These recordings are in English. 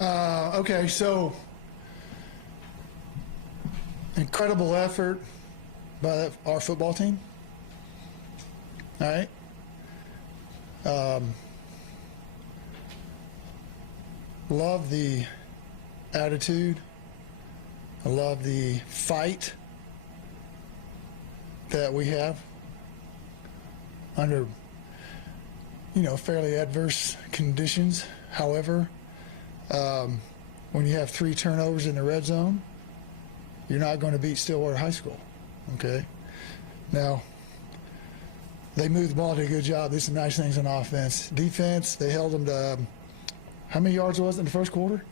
Okay, so incredible effort by our football team. All right. Love the attitude. I love the fight that we have under, fairly adverse conditions. However, when you have 3 turnovers in the red zone, you're not going to beat Stillwater High School. Okay. Now, they moved the ball, did a good job. There's some nice things on offense. Defense, they held them to, how many yards was it in the first quarter?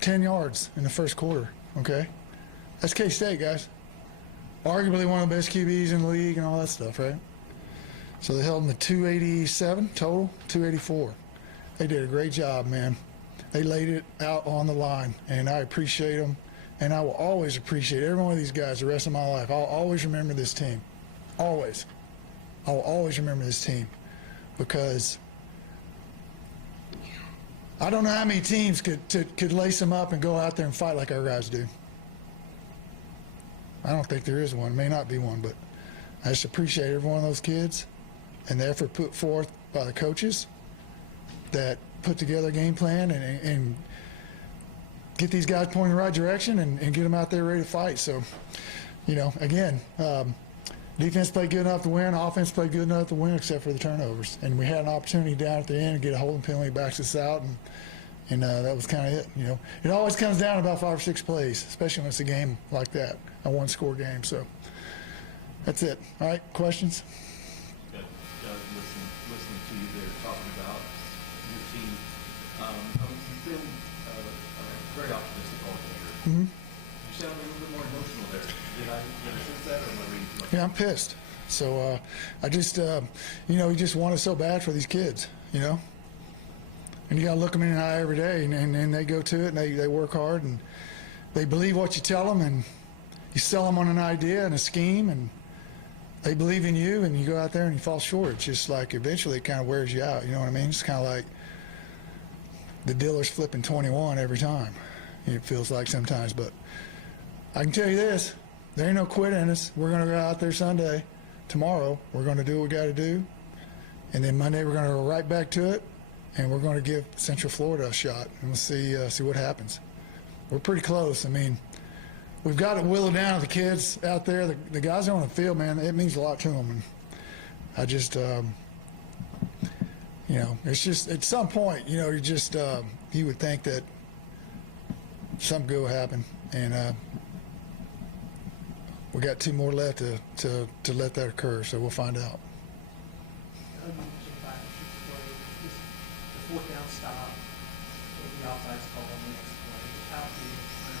10 yards in the first quarter. Okay. That's K-State, guys. Arguably one of the best QBs in the league and all that stuff, right? So they held them to 287 total, 284. They did a great job, man. They laid it out on the line, and I appreciate them. And I will always appreciate every one of these guys the rest of my life. I'll always remember this team. Always. I will always remember this team because I don't know how many teams could lace them up and go out there and fight like our guys do. I don't think there is one. May not be one, but I just appreciate every one of those kids and the effort put forth by the coaches that put together a game plan and get these guys pointing in the right direction and get them out there ready to fight. So, again, defense played good enough to win. Offense played good enough to win except for the turnovers. And we had an opportunity down at the end to get a holding penalty, backs us out, and that was kind of it. It always comes down to about 5 or 6 plays, especially when it's a game like that, a 1-score game. So that's it. All right, questions? Listening to you there talking about your team, you've been very optimistic all year. You sound a little bit more emotional there. Did I sense that, or am I reading too much? Yeah, I'm pissed. So I just, you just want it so bad for these kids, And you got to look them in the eye every day, and they go to it, and they work hard, and they believe what you tell them, and you sell them on an idea and a scheme, and they believe in you, and you go out there and you fall short. It's just like eventually it kind of wears you out, you know what I mean? It's kind of like the dealer's flipping 21 every time, it feels like sometimes. But I can tell you this, there ain't no quit in us. We're going to go out there Sunday. Tomorrow, we're going to do what we got to do, and then Monday we're going to go right back to it. And we're going to give Central Florida a shot, and we'll see what happens. We're pretty close. I mean, we've got to whittle down to the kids out there. The guys on the field, man, it means a lot to them. And I just, it's just at some point, you would think that something good will happen. And we got 2 more left to let that occur, so we'll find out. Fourth down stop, the outside call on the next play. How do you run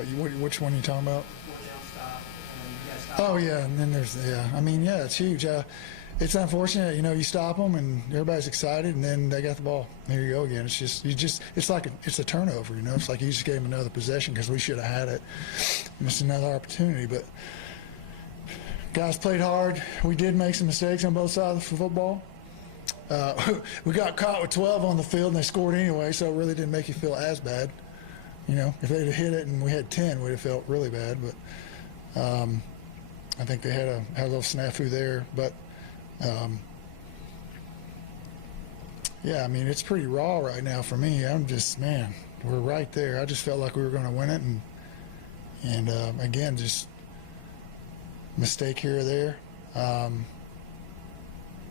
around and Which one are you talking about? fourth down stop, and you guys stop. Oh, yeah, and then there's, it's huge. It's unfortunate, you stop them and everybody's excited, and then they got the ball. Here you go again. It's just, it's like it's a turnover, It's like you just gave them another possession because we should have had it. And it's another opportunity, but guys played hard. We did make some mistakes on both sides of the football. We got caught with 12 on the field, and they scored anyway, so it really didn't make you feel as bad. If they'd have hit it and we had 10, we'd have felt really bad. But I think they had a little snafu there. But, it's pretty raw right now for me. I'm just, we're right there. I just felt like we were going to win it. And again, just mistake here or there,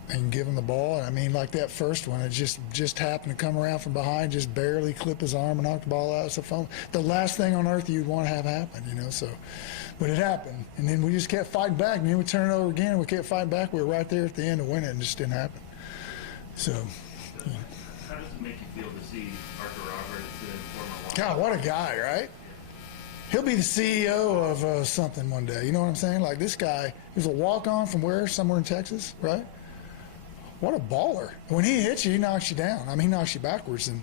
and give him the ball. Like that first one, it just happened to come around from behind, just barely clip his arm and knock the ball out. It's the last thing on earth you'd want to have happen, So, but it happened, and then we just kept fighting back, and then we turned it over again, and we kept fighting back. We were right there at the end to win it, and it just didn't happen. So, how does it make you feel to see Arthur Roberts and former? God, what a guy, right? He'll be the CEO of something one day. You know what I'm saying? Like this guy, he was a walk-on from somewhere in Texas, right? What a baller. When he hits you, he knocks you down. He knocks you backwards and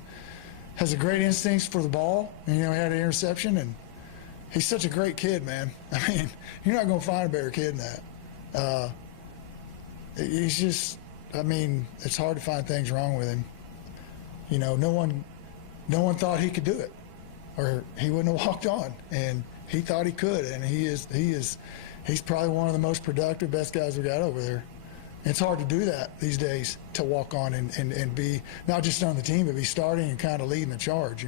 has a great instincts for the ball. And, he had an interception, and he's such a great kid, man. You're not going to find a better kid than that. He's just, it's hard to find things wrong with him. no one thought he could do it, or he wouldn't have walked on. And he thought he could, and he's probably one of the most productive, best guys we got over there. It's hard to do that these days, to walk on and be not just on the team, but be starting and kind of leading the charge,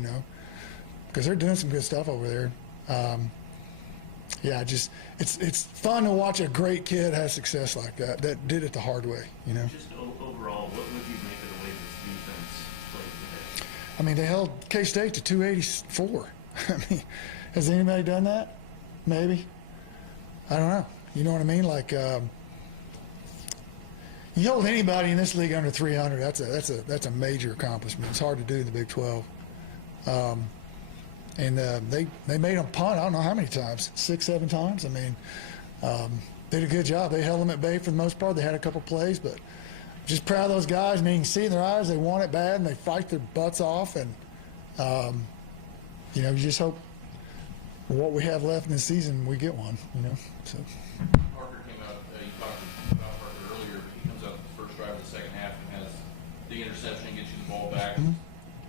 because they're doing some good stuff over there. It's fun to watch a great kid have success like that did it the hard way, Just overall, what would you make of the way this defense played today? I mean, they held K-State to 284. I mean, has anybody done that? Maybe. I don't know. You know what I mean? Like, you hold anybody in this league under 300. That's a major accomplishment. It's hard to do in the Big 12. And they made them punt. I don't know how many times, 6, 7 times. I mean, did a good job. They held them at bay for the most part. They had a couple plays, but just proud of those guys. I mean, you can see in their eyes they want it bad, and they fight their butts off. And you just hope what we have left in the season we get one. So. Parker came out, you talked about Parker earlier, but he comes out the first drive of the second half and has the interception, gets you the ball back. Mm-hmm.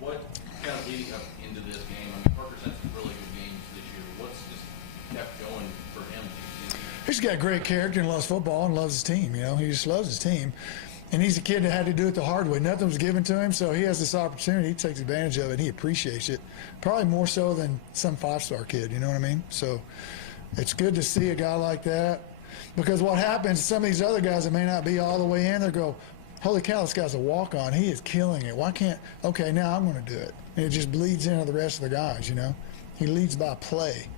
What kind of leading up into this game? I mean, Parker's had some really good games this year. What's just kept going for him? He's got great character and loves football and loves his team. He just loves his team. And he's a kid that had to do it the hard way. Nothing was given to him, so he has this opportunity. He takes advantage of it, and he appreciates it, probably more so than some 5-star kid, you know what I mean? So it's good to see a guy like that, because what happens, some of these other guys that may not be all the way in, they go, holy cow, this guy's a walk-on. He is killing it. Why can't, okay, now I'm going to do it. And it just bleeds into the rest of the guys, He leads by play.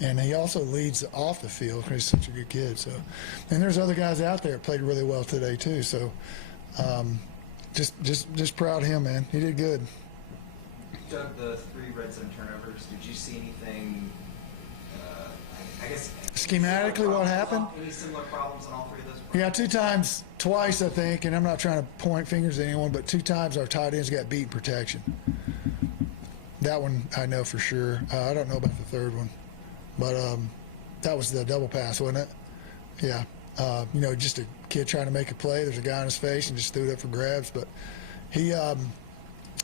And he also leads off the field because he's such a good kid. So, and there's other guys out there that played really well today too. So, just proud of him, man. He did good. Doug, the 3 red zone turnovers. Did you see anything? I guess Schematically, what happened? Any similar problems on all 3 of those? Yeah, 2 times, twice I think, and I'm not trying to point fingers at anyone, but 2 times our tight ends got beat in protection. That one I know for sure. I don't know about the 3rd one. But that was the double pass, wasn't it? Yeah. Just a kid trying to make a play. There's a guy in his face and just threw it up for grabs. But he,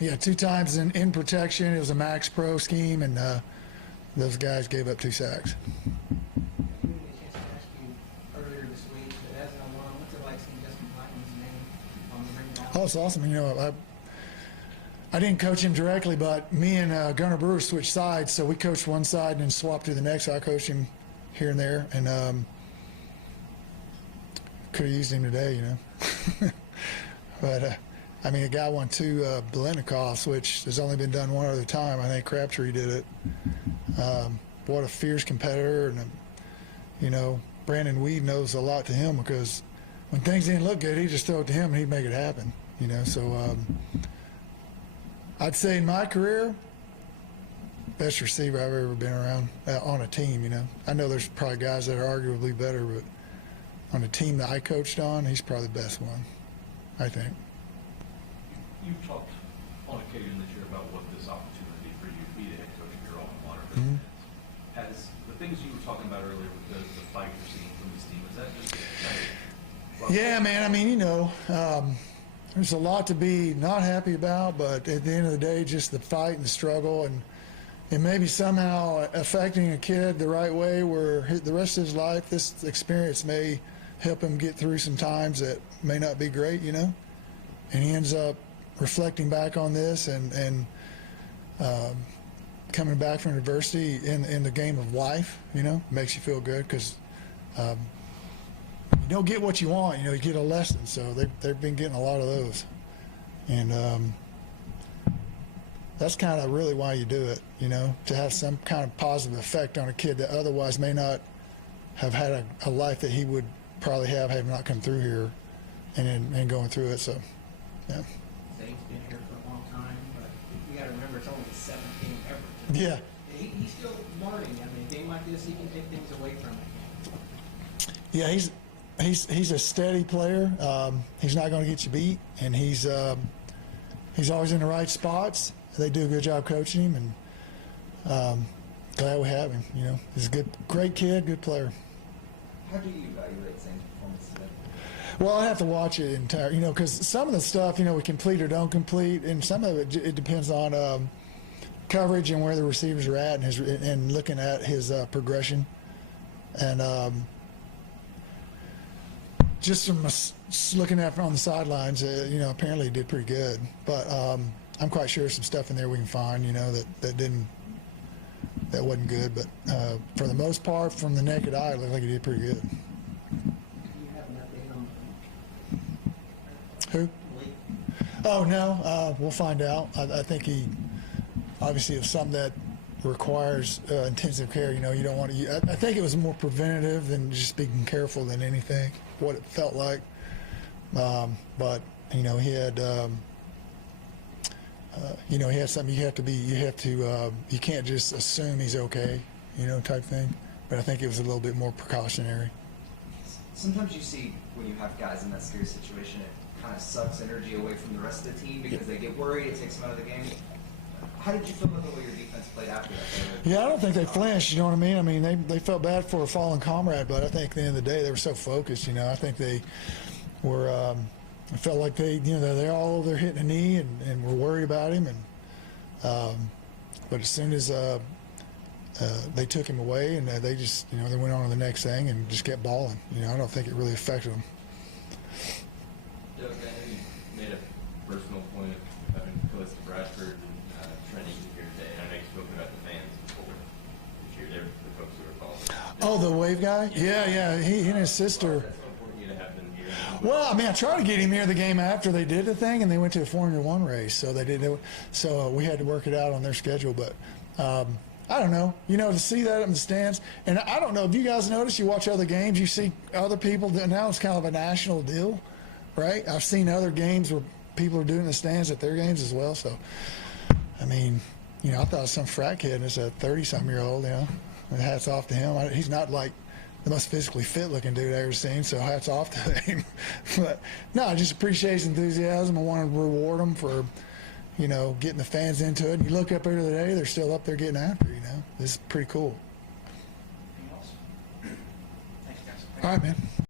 2 times in protection. It was a max pro scheme, and those guys gave up 2 sacks. I didn't get a chance to ask you earlier this week, but as an alum, what's it like seeing Justin Blackman's name on the ring ballot? Oh, it's awesome. I didn't coach him directly, but me and Gunnar Brewer switched sides, so we coached one side and then swapped to the next. I coached him here and there, and could have used him today, But, the guy won 2 Biletnikoffs, which has only been done one other time. I think Crabtree did it. What a fierce competitor, and, Brandon Weed knows a lot to him, because when things didn't look good, he'd just throw it to him and he'd make it happen, so I'd say in my career, best receiver I've ever been around on a team, I know there's probably guys that are arguably better, but on a team that I coached on, he's probably the best one, I think. You've talked on occasion this year about what this opportunity for you to be the head coach of your alma mater Mm-hmm. has. The things you were talking about earlier with the fight you're seeing from this team, is that just Yeah, man, there's a lot to be not happy about, but at the end of the day, just the fight and the struggle, and maybe somehow affecting a kid the right way where the rest of his life, this experience may help him get through some times that may not be great, and he ends up reflecting back on this and coming back from adversity in the game of life, makes you feel good, because you don't get what you want, you get a lesson. So they've been getting a lot of those, and that's kind of really why you do it, to have some kind of positive effect on a kid that otherwise may not have had a life that he would probably have not come through here and going through it. So, yeah. Zane's been here for a long time, but you got to remember it's only his 7th game ever. Yeah. He's still learning. A game like this, he can take things away from it. Yeah, he's a steady player. He's not going to get you beat, and he's always in the right spots. They do a good job coaching him, and glad we have him. He's a great kid, good player. How do you evaluate Zane's performance today? Well, I have to watch it entire, because some of the stuff, we complete or don't complete, and some of it it depends on coverage and where the receivers are at, and looking at his progression, and just from looking at on the sidelines, apparently he did pretty good. But I'm quite sure some stuff in there we can find, that wasn't good. But for the most part, from the naked eye, it looked like he did pretty good. Do you have an update on Who? Lee? Oh, no, we'll find out. I think he, obviously, if something that requires intensive care, you don't want to, I think it was more preventative than just being careful than anything, what it felt like. But, he had, he had something you can't just assume he's okay, type thing. But I think it was a little bit more precautionary. Sometimes you see when you have guys in that scary situation, it kind of sucks energy away from the rest of the team because they get worried, it takes them out of the game. How did you feel about the way your defense played after that? Yeah, I don't think they flinched, you know what I mean? I mean, they felt bad for a fallen comrade, but I think at the end of the day, they were so focused, I think they were, I felt like they're all over there hitting a knee and were worried about him. But as soon as they took him away and they just, they went on to the next thing and just kept balling. I don't think it really affected them. Doug, I know you made a personal point of having Calista Bradford and training here today. I know you've spoken about the fans before this year. They're the folks who are calling. Oh, the wave guy? Yeah. He and his sister. That's so important you to have them here. Well, I mean, I tried to get him here the game after they did the thing, and they went to a Formula One race, so they didn't. So we had to work it out on their schedule. But I don't know, to see that in the stands, and I don't know if you guys notice. You watch other games, you see other people. Now it's kind of a national deal, right? I've seen other games where people are doing the stands at their games as well. So, I mean, I thought some frat kid, and it's a 30-something-year-old. And hats off to him. He's not like the most physically fit looking dude I ever seen, so hats off to him. But no, I just appreciate his enthusiasm. I want to reward him for, getting the fans into it. And you look up there today, they're still up there getting after, This is pretty cool. Anything else? Thanks, guys. All right, man.